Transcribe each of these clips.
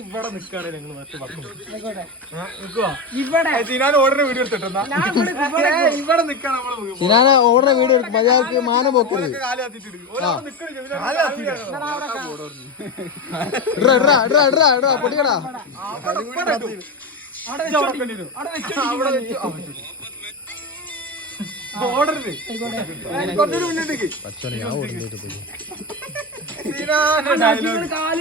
ഇവിടെ നിക്കാണ് ഞങ്ങള് മറ്റേ ഇവിടെ ഓടണ വീഡിയോ എടുത്തിട്ടാ ഇവിടെ നിക്കണം നമ്മള് ഇവിടെ ഓടണ വീഡിയോ എടുക്കും പൊട്ടിക്കടാ ഓർഡർ ഞാൻ ഓർഡർ ചെയ്തിട്ട് പോയി സീനാ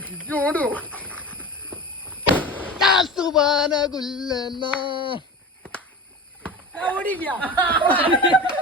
ഇങ്ങോട്ട് സുബാന കുല്ലെന്നാ ഓടില്ല